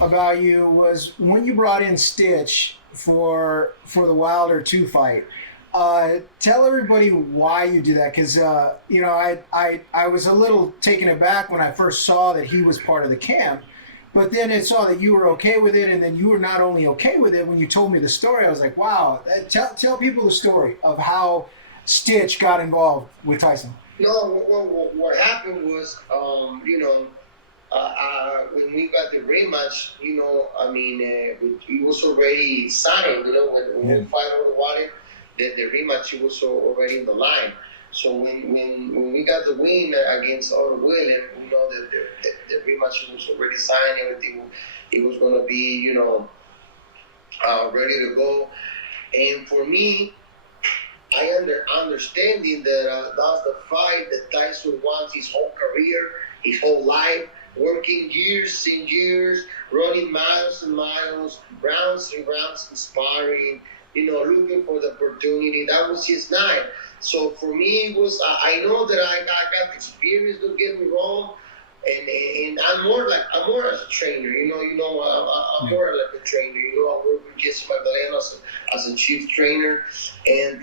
about you was when you brought in Stitch for the Wilder 2 fight. Tell everybody why you do that, because I was a little taken aback when I first saw that he was part of the camp, but then I saw that you were okay with it, and then you were not only okay with it when you told me the story. I was like, wow, tell people the story of how Stitch got involved with Tyson. No, what happened was, when we got the rematch, it was already signed. When we fight over the water, the rematch was already in the line. So when we got the win against Otto William, we know that the rematch was already signed. Everything it was going to be, ready to go. And for me, I understanding that that's the fight that Tyson wants his whole career, his whole life, working years and years, running miles and miles, rounds and rounds, inspiring, looking for the opportunity. That was his night. So for me, it was, I know that I got the experience, don't get me wrong, and I'm more as a trainer, I'm more like a trainer, I work with Jesse Magdalena as a chief trainer, and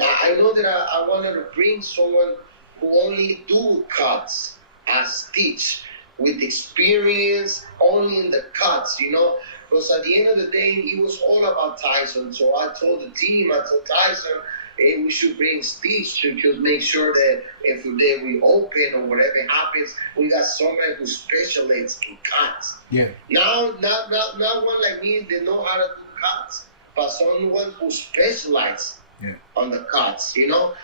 I know that I wanted to bring someone who only do cuts as Stitch, with experience only in the cuts, because at the end of the day, it was all about Tyson. So I told the team, I told Tyson, hey, we should bring Stitch to just make sure that if we open or whatever happens, we got somebody who specializes in cuts. Yeah. Now, not one like me that know how to do cuts, but someone who specializes on the cuts,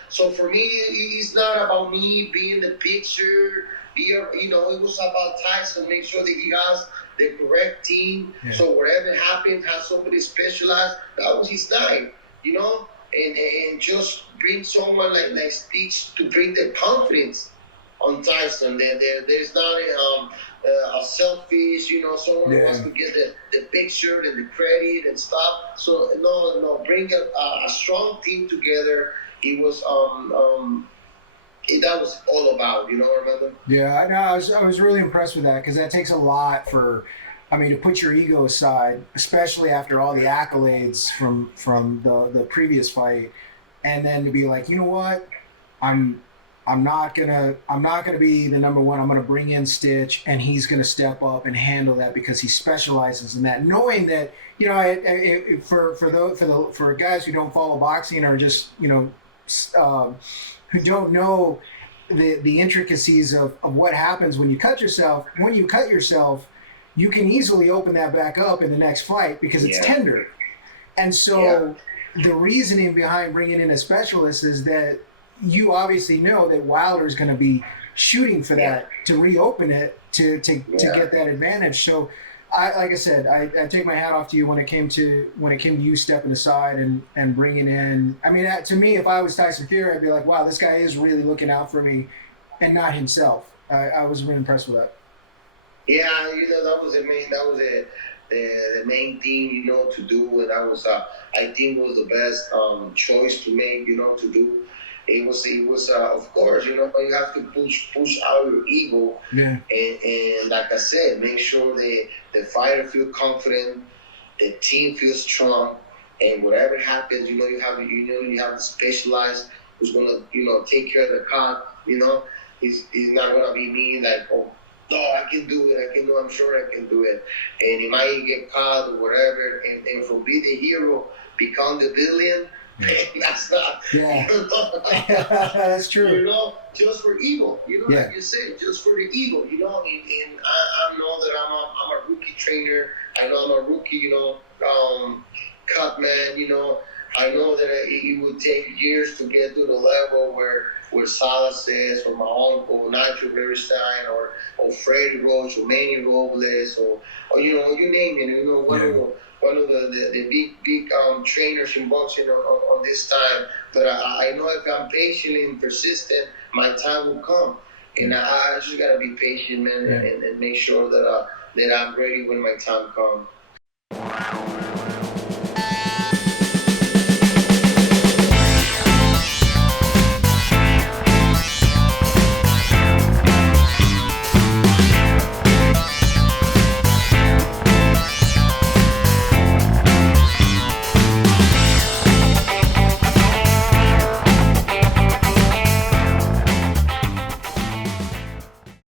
So for me, it's not about me being the picture. It was about Tyson, make sure that he has the correct team. Yeah. So whatever happened, have somebody specialized. That was his time, and just bring someone like Stitch to bring the confidence on Tyson. There's not a selfish, someone who wants to get the picture and the credit and stuff. So no, bring a strong team together. It was that was all about, remember? Yeah, I know. I was really impressed with that, because that takes a lot to put your ego aside, especially after all the accolades from the previous fight, and then to be like, you know what, I'm not gonna be the number one. I'm gonna bring in Stitch, and he's gonna step up and handle that because he specializes in that. Knowing that, for guys who don't follow boxing, or just who don't know the intricacies of what happens when you cut yourself. When you cut yourself, you can easily open that back up in the next fight because it's tender. And so the reasoning behind bringing in a specialist is that you obviously know that Wilder is going to be shooting for that to reopen it to get that advantage. So like I said, I take my hat off to you when it came to you stepping aside and bringing in. To me, if I was Tyson Fury, I'd be like, wow, this guy is really looking out for me, and not himself. I was really impressed with that. Yeah, that was the main thing, to do, and that was I think was the best choice to make, to do. It was of course, you have to push out your ego, and like I said, make sure the fighter feel confident, the team feels strong, and whatever happens, you have the specialized who's gonna take care of the cut. He's not gonna be me like, oh no, I can do it. I'm sure I can do it, and he might get caught or whatever, and from being the hero become the villain. That's not. Yeah. That's true. Just for ego. Like you said, just for the ego. And I know that I'm a rookie trainer. I know I'm a rookie. Cutman. I know that it would take years to get to the level where Salas is, or my uncle Nacho Beristain, or Freddy Roach, or Manny Robles, or you name it. One of the big trainers in boxing on this time. But I know if I'm patient and persistent, my time will come. And I just gotta be patient, man, and make sure that I'm ready when my time comes.